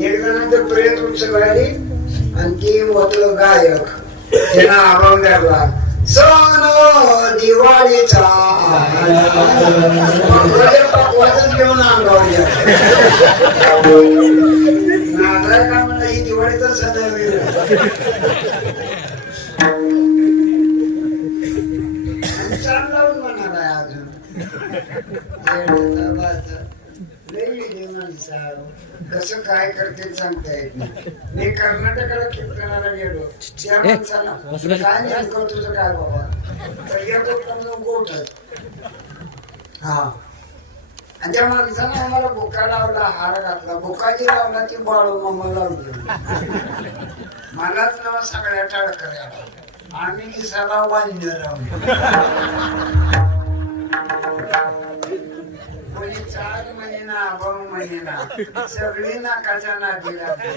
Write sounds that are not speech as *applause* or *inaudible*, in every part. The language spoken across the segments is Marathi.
एक जणांचं प्रेत उचलली आणि ती म्हटलं गायक त्याला आभाव लागला सण दिवाळीचा. पकवाजे घेऊन अंगावर नादाय का म्हणलं ही दिवाळीचा सण आहे चांगला म्हणाला अजून कसं काय करते सांगता येत मी कर्नाटकाला कीर्तनाला गेलो. त्या माणसाला काय नेमकं तुझं काय बाबा? तर येतो पण गोठत हा. आणि त्या माणसानं आम्हाला बुका लावला हार घातला. बुकाची लावला ती बाळू मामा लावली. मलाच नाव सगळ्या टाळकऱ्याला आम्ही दिसाला वांजर राहून कोणी चार महिना भाऊ महिना. सगळी नाकाच्या नादी लागली.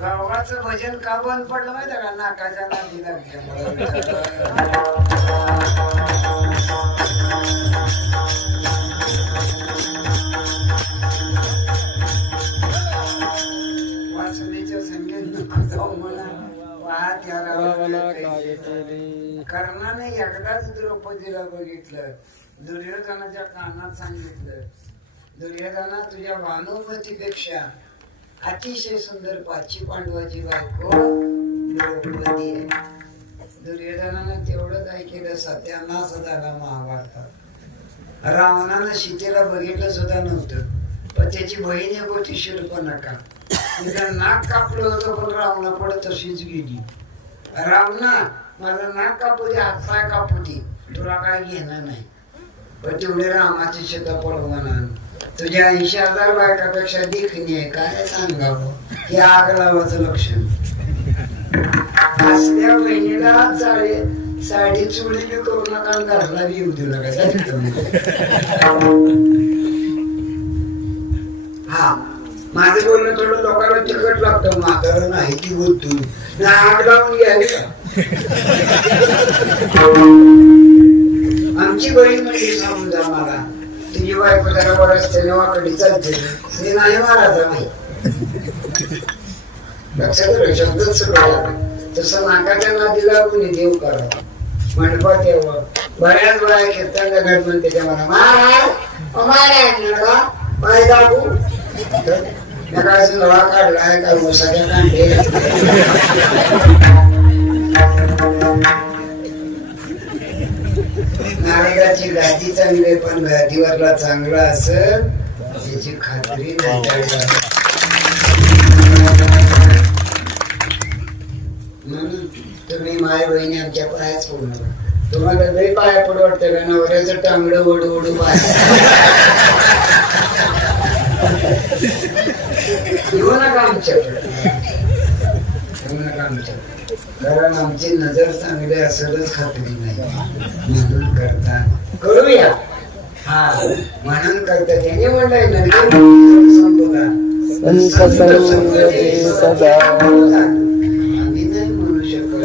गावाचं भजन का बंद पडलं माहिती का? नाकाच्या नादी लागल्यामुळे वाचण्याच्या नको जाऊ केली. कर्णाने एकदाच द्रौपदीला बघितलं. दुर्योधनाच्या कानात सांगितलं. दुर्योधना तुझ्या वानोपतीपेक्षा अतिशय सुंदर पाची पांडवाची बायको द्रौपदी आहे. दुर्योधनानं तेवढंच ऐकलं सत्यानाश झाला महाभारतात रावणानं सीतेला बघितलं सुद्धा नव्हतं. पण त्याची बहीण एक होती शिरपणका तिचं नाक कापलं होतं पण रावणा पडत तशीच गेली. रावणा माझं नाक कापू दे हातपाय कापू दे. तुला काय घेणं नाही. तेवढे रामाची शेता पडवणार तुझ्या ऐंशी हजार बायकापेक्षा देखणी आहे काय सांगावं? हे आग लावाचं लक्षण. असल्या बहिणीला चाळे साडी चुडी बी करू नका घरला बी येऊ देऊ नका हा माझं बोलणं थोडं लोकांना तिखट लागतं म्हातारं नाही ती बोलतो ना आग लावून घ्यावी का आमची बहीण म्हणजे सांगून जा मला तुझी बायको जरा बरंच त्याने वाकडी चालते. मी नाही महाराजा नाही लक्षात आलं शब्दच तसं नाकाच्या नादीला कोणी देव करा मंडपात यावं. बऱ्याच वेळा कीर्तन जगत म्हणते त्या मला. महाराज ओ महाराज नडवा पाय दाबू. नका नवा काढलाय का सगळ्या कांडे. नारळाची गादी चांगली आहे, पण गादीवरला चांगला असत त्याची खात्री नाही. म्हणून तुम्ही माय बहिणी आमच्या पायाच पडू तुम्हाला लई पाया पडू वाटतं का नवऱ्याचं टांगडं ओढू ओढू पाय. येऊ नका आमच्याकडे. येऊ नका आमच्याकडे. कारण आमची नजर चांगली असेलच खात्री नाही. म्हणून करता. करूया. हा म्हणून करता. त्याने म्हणलंय नंतर संपदा. सदा. आम्ही नाही म्हणू शकत.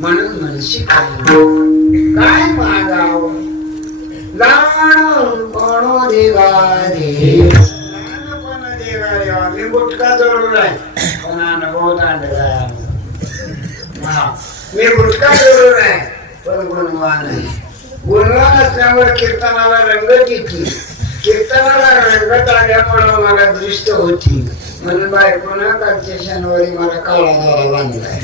म्हणून म्हणशी काय? काय मागाव? लहान पण देवारे लहानपण देवारे आम्ही गुटखा जरूर आहे पण अनुभव दांडगा गुणवान आहे गुणवान असल्यामुळे कीर्तनाला रंगत येते कीर्तनाला रंगत आल्यामुळे मला दृष्ट होती. म्हणून बायकोना कालच्या शनिवारी मला काळा दोरा बांधलाय.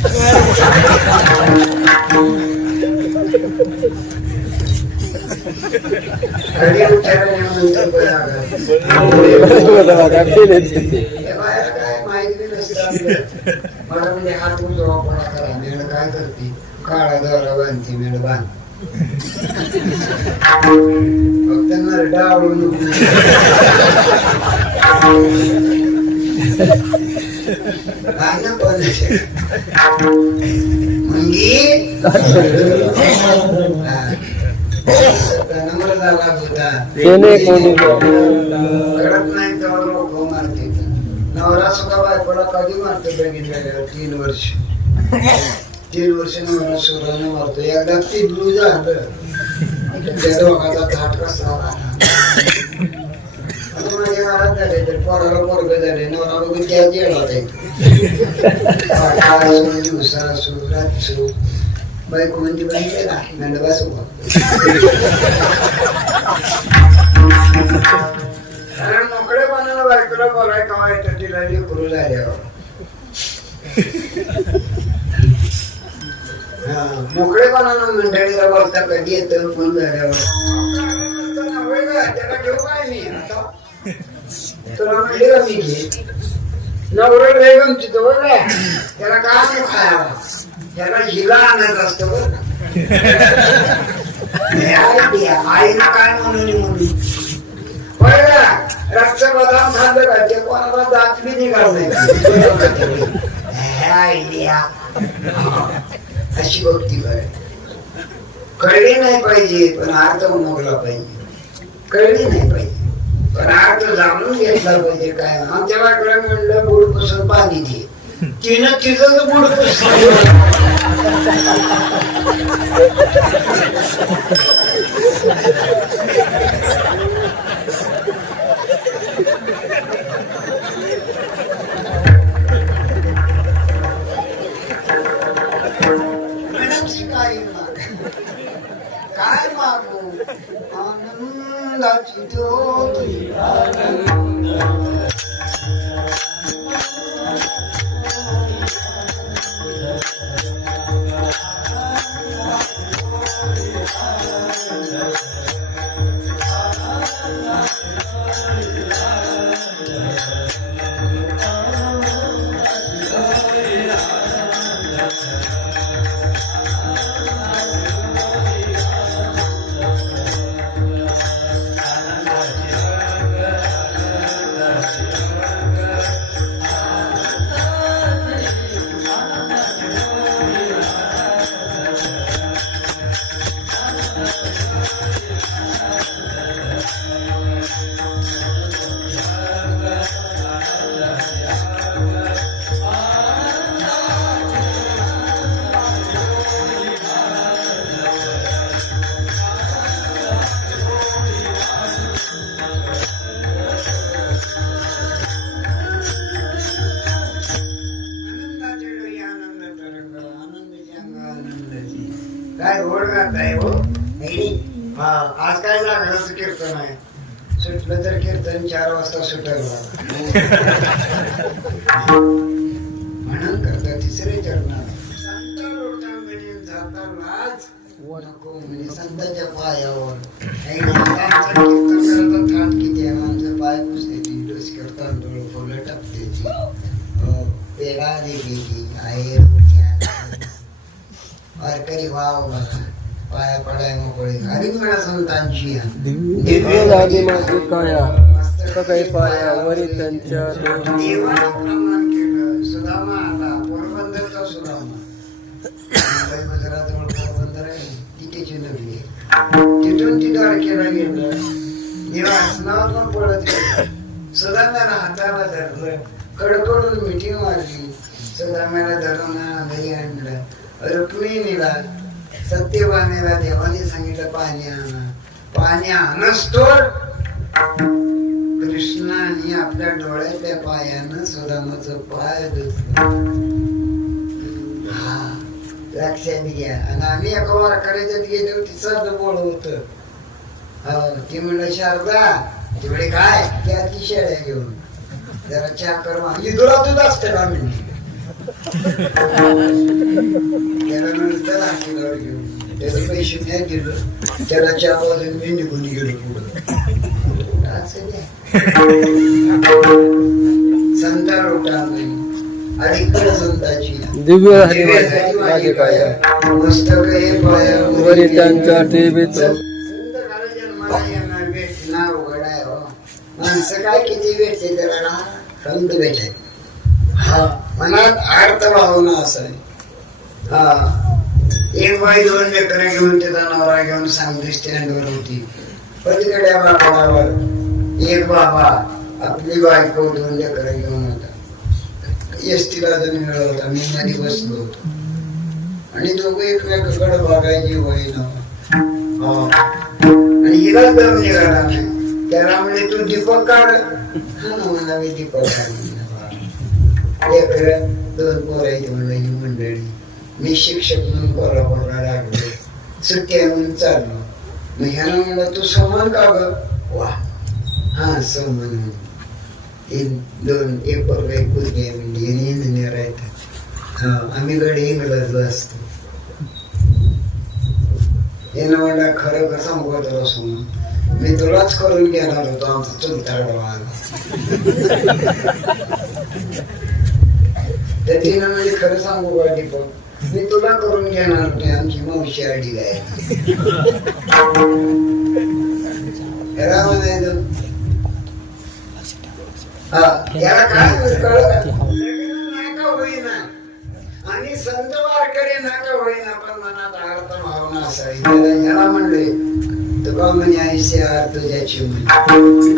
घरी काय माहिती नसतं मला म्हणजे हात उजवा पडा करा काय करते? काळा दोरा बांधते वेळ बांध फक्त नरडा आवडून नको. पण नंबर झाला होता कळत नाही तेव्हा लोक मारते नवरा सुद्धा बायकोला कधी मारतो बघितलेलं तीन वर्ष तीन वर्ष नवरा सुराने मारतो एकदा ती ब्लू झालं त्या दोघाचा थाट कसा आता माझ्या झाले तर पोराला पोरग झाले नवरा बघून त्या जेवणात दिवसा असो रातसो बायको म्हणजे बाई ना नंद कारण बायकोला बोलाय का तिला लेकरू झाल्यावर. मोकळेपणानं मंडळीला बोलता कधी येतं? फोन झाल्यावर. त्याला घेऊ काय मी आता तुला म्हणले का मी घे बरं त्याला काय नाही खायला. त्याला हिला आणायचं असतं बरं काय म्हणून म्हणून? का? रक्त बदाम खाल्लं का? ते कोणाला दात बी निघाल नाही हे. अशी भक्ती कर कळली नाही पाहिजे पण अर्थ उमगला पाहिजे. कळली नाही पाहिजे पण अर्थ जाणून घेतला पाहिजे काय. आमच्या बायकोला म्हणलं बुड पुसून पाणी दे. तिनं तिचं बुड पुसून gratitude. सुटलं कीर्तन चार वाजता सुटल म्हणून करता तिसरे चरणार संत लोटांगणी नको संतांच्या पायावर. आमचं कीर्तन करता थाट किती पाय पुसते डोस करता डोळ फुलं टाकते ती अं, आहे वारकरी वाव बघा पाया पडाय मोकळे संतांची दिव्य झाली माझी काया सकाळी पाया वरी त्यांच्या देवी देवाला प्रमाण केलं. सुदामा आला. पोरबंदरचा सुदामा. मुंबई गुजरातजवळ पोरबंदर आहे. तिथे आहे. तिथून ती द्वारकेला गेलं. देवा आसनावर पण पळत गेलं. सुदाम्याला हाताला धरलं. कडकडून मिठी मारली. सुदाम्याला धरून घरी आणलं रुक्मिणीला सत्यभामेला देवाने सांगितलं पाणी आणा पाणी आणस्तोड कृष्णाने आपल्या डोळ्यातल्या पायानं सुदामाचं पाय धुतलं. हा लक्षात घ्या. आणि आम्ही एका वारकऱ्याच्यात गेलो तिचा बोळ होत. हो, ती म्हणलं शारदा तिकडे काय? ते अतिशय घेऊन जरा चहा करून आम्ही दूध असते का म्हणजे त्याला पैसे नाही त्याला चार वाजून मी निघून गेलो संत संताची दिव्य झाली दिव्य माझी मस्तक हे. वरी त्यांच्या ठेवीत माणसं काय किती भेटते त्याला संत भेटाय हा मनात अर्थ भावना असाय हा. एक बाई दोन लेकरं घेऊन त्याचा नवरा घेऊन सांगली स्टँडवर होती. पलीकडे बाबावर एक बाबा आपली बायको दोन लेकरं घेऊन होता. एसटीला जण मिळत होता मी नदी बसलो होतो. आणि दोघं एकमेकाकडे बघायची वय आणि हिला दम निघाला नाही. त्याला म्हणजे तू दीपक काढ. हा म्हणा मी दीपक काढ म्हणलं. घरात दोन पोरायची म्हणलं ही मंडळी मी शिक्षक म्हणून कोल्हापूरला लागलो. सुट्ट्या आहे म्हणून चाललो. मग ह्याला म्हणलं तू समान का ग? वा हा समान म्हणून. दोन एक पोरगा एक पोरगी आहे म्हणजे इंजिनियर आहेत हा आम्ही घडी इंग्रजला असतो. यानं म्हणला खरं कसं सांगू का तुला समोर मी तुलाच करून घेणार होतो आमचा चुलता आला तर तिनं म्हणजे खरं सांगू का दीपक मी तुला करून घेणार होते आमची मावशी आडी आहे काय आणि संत वारकरी नाका होईना पण मनात अर्थ भावना असावी. याला म्हणले तुका म्हणे आयुष्य तुझ्याची म्हणे.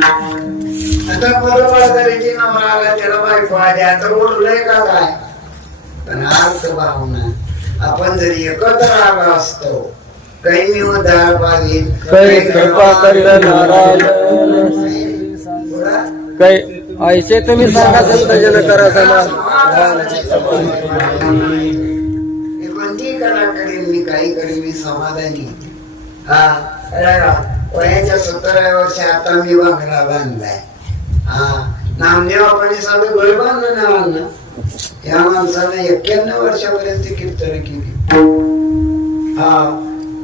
आता बरोबर तरी की नवरा आला त्याला बायको आली आता उरलंय का काय? पण अर्थ भावना आपण जरी एकत्र आलो असतो काही मी उदार बागीत काही कृपा करील नारायण. पुढं काही ऐसे तुम्ही सांगा संत जन करा समान मी कोणतीही कला करेन मी काही करेन मी समाधानी. हा वयाच्या सत्तराव्या वर्षी आता मी बांगला बांधलाय हा नामदेवापणे साधं गळ बांधलं बांधलं या माणसाने एक्क्याण्णव वर्षापर्यंत कीर्तन केली. हा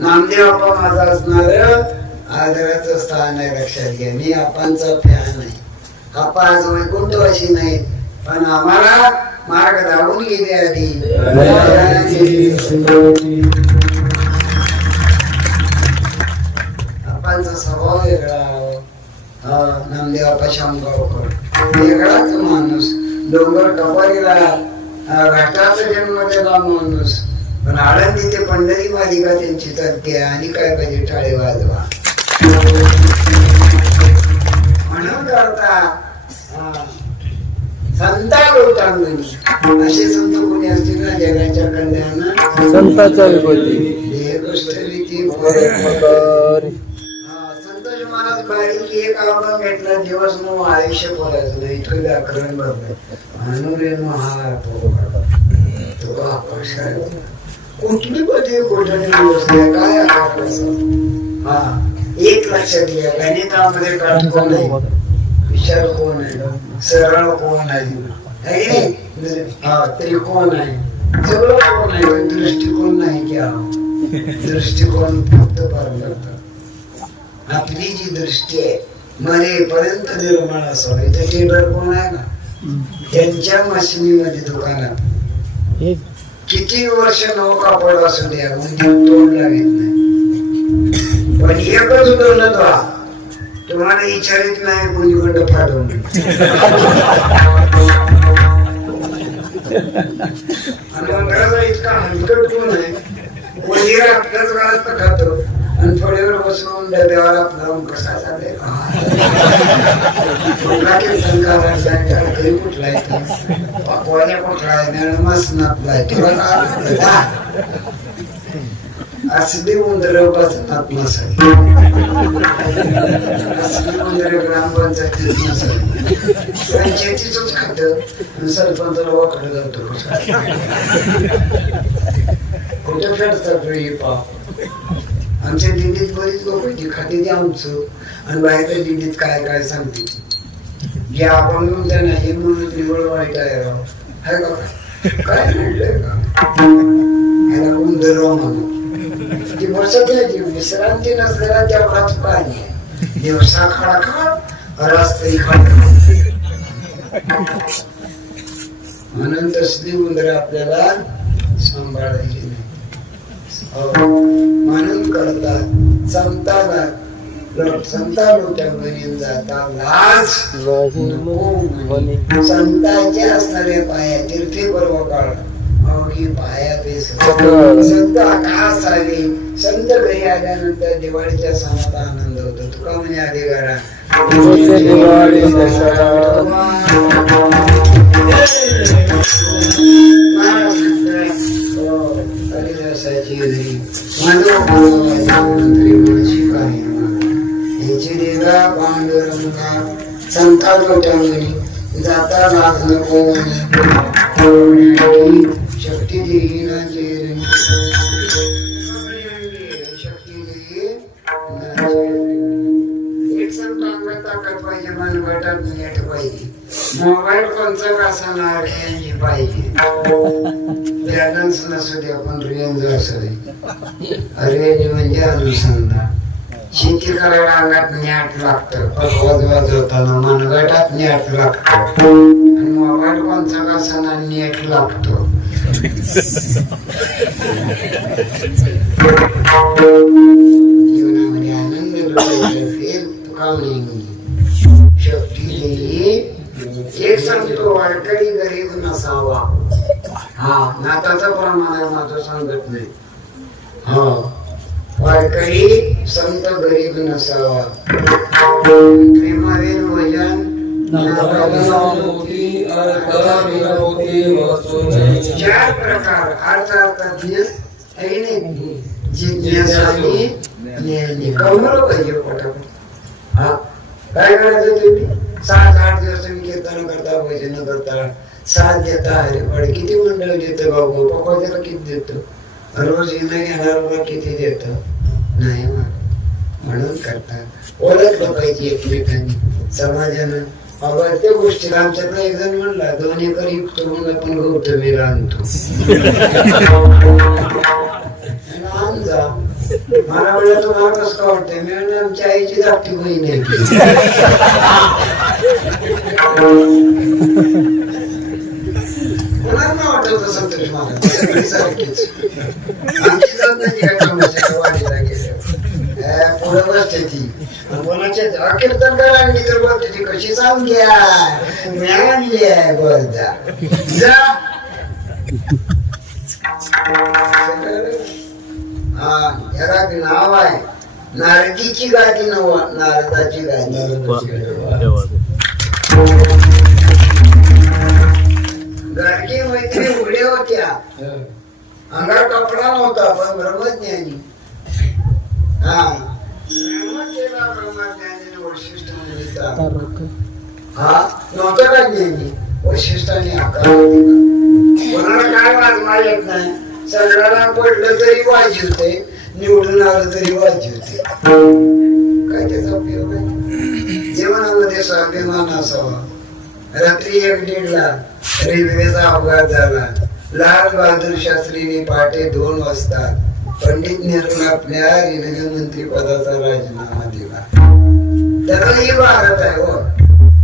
नामदेव बाप्पा माझा असणार आदराचं स्थान आहे लक्षात घ्या. मी आपांचा फॅन आहे. आपा आज वैकुंठवाशी नाही पण आम्हाला मार्ग धावून गेले आधी. आपांचा स्वभाव वेगळा. हा नामदेव आपा शामगावकर वेगळाच माणूस. डोंगर टपारीला अं, घाटाचा जन्म त्याला माणूस. पण आळंदी ते पंढरी मालिका त्यांची चालते आणि काय पाहिजे टाळे वाजवा. म्हणून करता संता लोटांगणी असे संत कोणी असतील ना जगाच्या कल्याण संताचा विभूती संतोष महाराज की एक अवघड घेतला दिवस न आयुष्य बोलायचं. नाही इथं व्याकरण बरोबर अनुरेण हा तो आकाश कुठली पदवी कुठली दिवस आहे? काय आकाश? हा. एक लक्षात घ्या गणितामध्ये काटकोण आहे विचार कोण आहे? सरळ कोण आहे? हा त्रिकोण आहे. सगळं कोण आहे? दृष्टिकोन नाही की दृष्टिकोन फक्त परमार्थ आपली जी दृष्टी आहे. मरेपर्यंत निर्माण असावं. इथे टेलर कोण आहे ना? त्यांच्या मशिनीमध्ये दुकानात किती वर्ष नऊ कापड असू द्या उंदीर तोंड लागत नाही. पण एकच उडवलं तो. तुम्हाला विचारित नाही कोणीकडं फाडून. आणि मंगळाचा इतका हलकट गुण आहे कोणी आपल्याच घरात खातो. आणि थोडीवर बसून डब्यावर आपला कसा चालले कुठला आहे पापवाने कुठला आहे? मॅडमच नापलाय तुला का? असली उंदर बसतात नसावी. असली उंदर ग्रामपंचायतीत नसावी. पंचायतीच खात सरपंचाला जातो कुठं फेडतात पाप? आमच्या दिंडीत बरीच लोक होती खाते ते आमचं. आणि बाहेरच्या दिंडीत काय काय सांगते. जे आपण म्हणतो ना हे म्हणून निवड वाईट आहे राव. हाय का? काय म्हणलंय का? ह्याला उंदर म्हणून ती बसत विश्रांती नसलेला तेवढाच पाणी आहे. दिवसा खाडा खा रात्री खडा म्हणून तसली उंदर आपल्याला सांभाळायची. म्हणून करतात संताला संता जाता. संतांचे असणारे पाया तीर्थे पर्व काळ अवघी पाया संत का असावे संत घरी आल्यानंतर दिवाळीच्या सणात आनंद होतो. तुका म्हणे आधी घरा. तुझे दिवाळी दसरा घरी देगा संता लोटांगणी जाता लाज नको शक्ती देईना जेरणी शक्ती ताकद पाहिजे नेट पाहिजे. मोबाईल कोणचा ना रेंज पाहिजे बॅलन्स नसू दे आपण रेंज असू दे. रेंज म्हणजे अनुसंधान शेती करायला अंगात न्याट लागतं. पकवाज वाजवताना मनगटात न्याट लागतं. आणि मोबाईल कोणचा कसा ना नेट लागतो. जीवनामध्ये आनंद शक्ती देई हे सांगतो वारकरी गरीब नसावा. हा नाताचं प्रमाण आहे माझं सांगत नाही. हा. वारकरी संत गरीब नसावा. प्रेमावेल भजन चार प्रकार अर्थ अर्थज्ञ आहे नाही जिज्ञासानी ज्ञानी पाहिजे पटापट हा. काय करायचं तुम्ही सात आठ दिवस तुम्ही कीर्तन करता भजन करता साथ देता अरे पण किती मंडळ देतं बाबू त्याला किती देतो? रोज येणं घेणाऱ्याला किती देतं? नाही म्हणून करतात. ओळख पाहिजे एकमेकांनी. समाजानं. बाबा त्या गोष्टी आमच्याकडे एक जण म्हणला दोन एकर युक्त म्हणून आपण गौतमीला आणतो. आणि जा. मला म्हणलं तुम्हाला कसं वाटतंय? मी आमच्या आईची धाकटी बहीण आहे. कोणाला वाटत असं तरी मला आमची जात नाही काय कामाच्या पुढं ती कोणाच्या तर कशी घ्या मी आणली आहे जा हा याला नाव आहे नारदीची गादी. नव नारदाची गादी गाडगी मैत्री उघड्या होत्या. अंगावर कपडा नव्हता पण ब्रह्मज्ञानी. हा. ब्रह्मज्ञानीला ब्रह्मज्ञानीने वैशिष्ट्य म्हणजे हा? नव्हतं का ज्ञानी? वैशिष्ट्याने आकार. कोणाला काय वाजवा येत नाही? सगळ्याला पडलं तरी वाजवते निवडून आलं तरी वाजवते काय त्याचा उपयोग आहे? जीवनामध्ये स्वाभिमान असावा. रात्री एक दीडला रेल्वेचा अपघात झाला. लाल बहादूर शास्त्रीने पहाटे दोन वाजता पंडित नेहरूला आपल्या रेल्वे मंत्री पदाचा राजीनामा दिला. त्याचाही भारत आहे हो.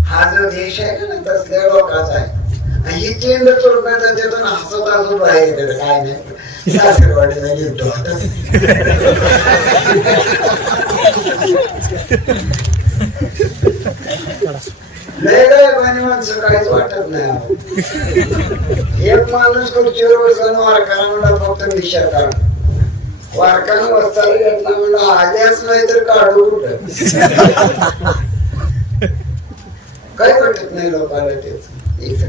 हा जो देश आहे ना तसल्या लोकांचा आहे. आणि ही चेंड चोरण्याचा त्यातून हसत हसत बाहेर येतात काय नाही. सासरवाडीला *laughs* नाही लय पाणी माणसं काहीच वाटत नाही. एक माणूस खुर्चीवर बसून वारकाला म्हणला फक्त निशा काढ वारकानं घेतला म्हणला आल्याच नाही तर काढू कुठं? काही वाटत नाही लोकांना तेच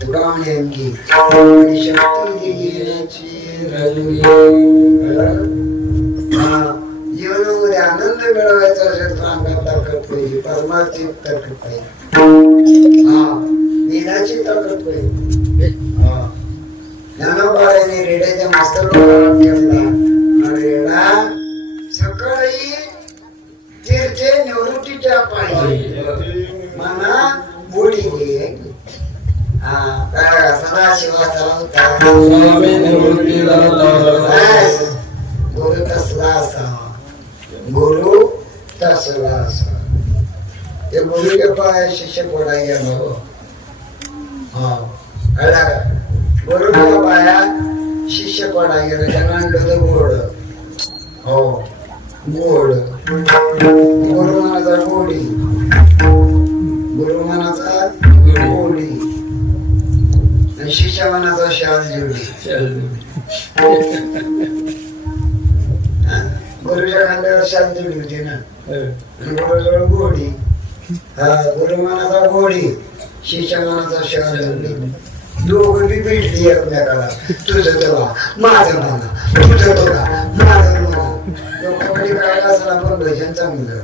तुका आणि शक्ती देण्याची रंगी. जीवनामध्ये आनंद मिळवायचा असेल तर अंगात ताकद पाहिजे परमाची ताकद पाहिजे हा निराची ताकद पाहिजे हा. रेड्याच्या मास्तर ठेवला आणि रेडा सकाळी तीर्थे निवृत्तीच्या पाहिजे मना मोडी घे हा काय सदाशिवाचा होता बस. गुरु तसला असावा गुरु तसला असावा ते पाय शिष्य पोडा गेलो. हा. कळला का गुरुच्या पाया शिष्य आणलं होतं गोड. हो. गोड. गुरु मनाचा गोडी. गुरु मनाचा गोडी. आणि शिष्य मनाचा शाल जोडी हा? गुरुच्या खांद्यावर शाल जोडी होती ना. आणि गुरुजवळ गोडी. हा गुरु मनाचा गोडी शिष्य मनाचा दोघं बी भेटली एकमेकाला. तुझं तुला माझं मला तुझं तुला माझं लोकांमध्ये काय भजन चांगलं.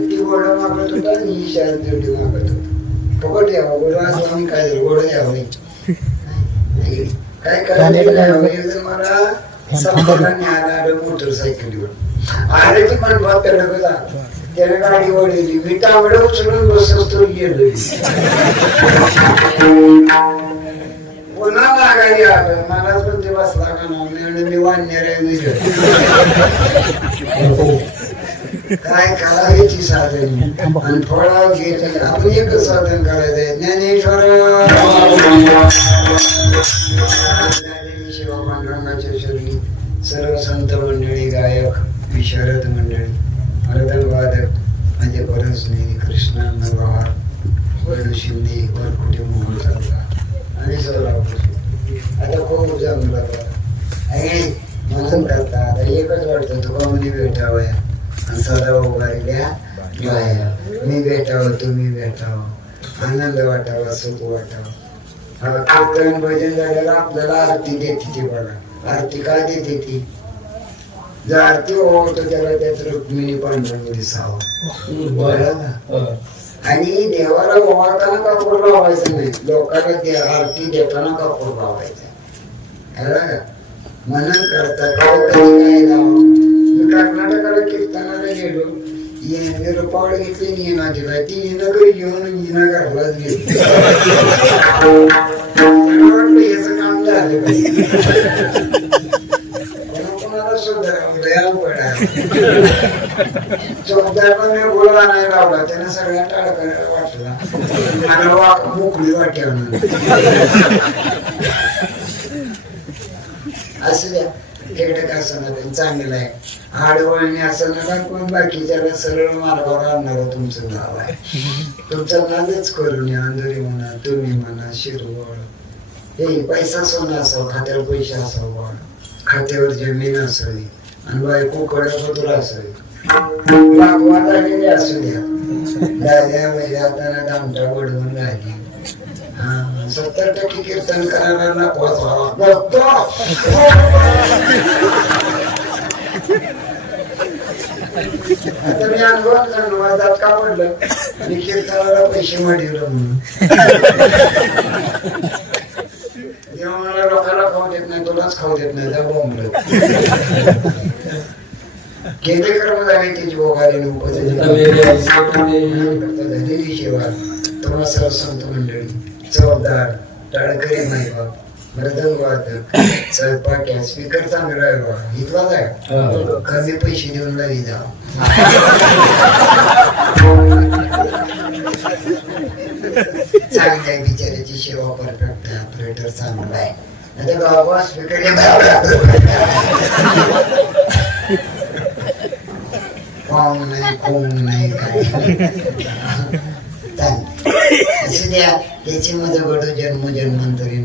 ती गोड मागत होता आणि शहर तेवढी मागत होता. फुकट यावं गोड असं आम्ही काय घोड गोड यावं काय करायचं काय हवं एकदा मला संपर्काने आला आलं मोटरसायकलीवर अरे ती पण बाप त्याला त्याने गाडी ओढली मी तावड उचलून बसत तो गेलो पुन्हा माघारी आलं मलाच पण ते बसला का ना मी मी वाढणार आहे काय करायची साधन? आणि फळाव घेत आपण एकच साधन करायचंय. ज्ञानेश्वर. शिवा पांडुरंगाच्या सर्व संत मंडळी गायक विशारद मंडळी मृदंग वादक म्हणजे परस नाही कृष्णा नरवार वैरू शिंदे वरकुटे मोहन चालला आणि सर्व आता खूप जमला आहे म्हणून करता. आता एकच वाटतं तुका मध्ये भेटावया सदा उभारल्या. गाया मी भेटावं तुम्ही भेटावं. आनंद वाटावा सुख वाटावं. कीर्तन भजन झालेलं आपल्याला आरती देते ती बघा. आरती का देते ती? जर आरती होतो त्याला त्यात रुक्मिणी पांडुरंग दिसावं बरं ना? आणि देवाला ओवाळताना कापूर लावायचं नाही. लोकांना आरती देताना कापूर लावायचं. कळलं मनन करता काय कधी काय कर्नाटकाला कीर्तनाला गेलो. येणे रुपावळ घेतली आणि येणा दिला ती येणं घरी घेऊन येणं घरलाच गेली. वाटलं याचं काम झालं. पाहिजे. मी नाही लावला. त्याने सगळ्या टाळकऱ्याला वाटला. मला वाक मोकळी वाट्यावर असं द्या. खेळक असं चांगलं आहे. आडवळणी असं नका पण बाकीच्याला सरळ मार्गावर आणणार तुमचं नाव आहे. तुमचं नावच करून या अंधरी म्हणा तुम्ही म्हणा शिरवळ. हे पैसा सोनं असावं खात्यावर पैसे असावं. खात्यावर जमीन असावी आणि बायको कडपत्र असावी. वागवात आलेली असू द्या. गाड्या वैद्या दामटा बडवून राहिली. हा, सत्तर टक्के कीर्तन असावा. बघतो. आता मी अनुभव सांगतो माझा का पडलं मी कीर्तनाला पैसे मिळवलं म्हणून. मला लोकांना खाऊ देत नाही तुलाच खाऊ देत नाही जा बोंबलं केंद्रीय कर्मचारी त्याची बोगाली झालेली शिवाय तुम्हा सर्व संत मंडळी. चौदार टाळकरी मायबाप मृदंग वादक स्वयंपाक्या स्पीकर चांगला आहे इथलाच आहे कमी पैसे देऊन लागली जा चांगल्या बिचाऱ्याची सेवा परफेक्ट आहे ऑपरेटर चांगला आहे. आता गावा स्पीकर पाहून नाही कोण नाही काय चांगलं असू द्या त्याची मध्ये घडू जन्म जन्मांतरी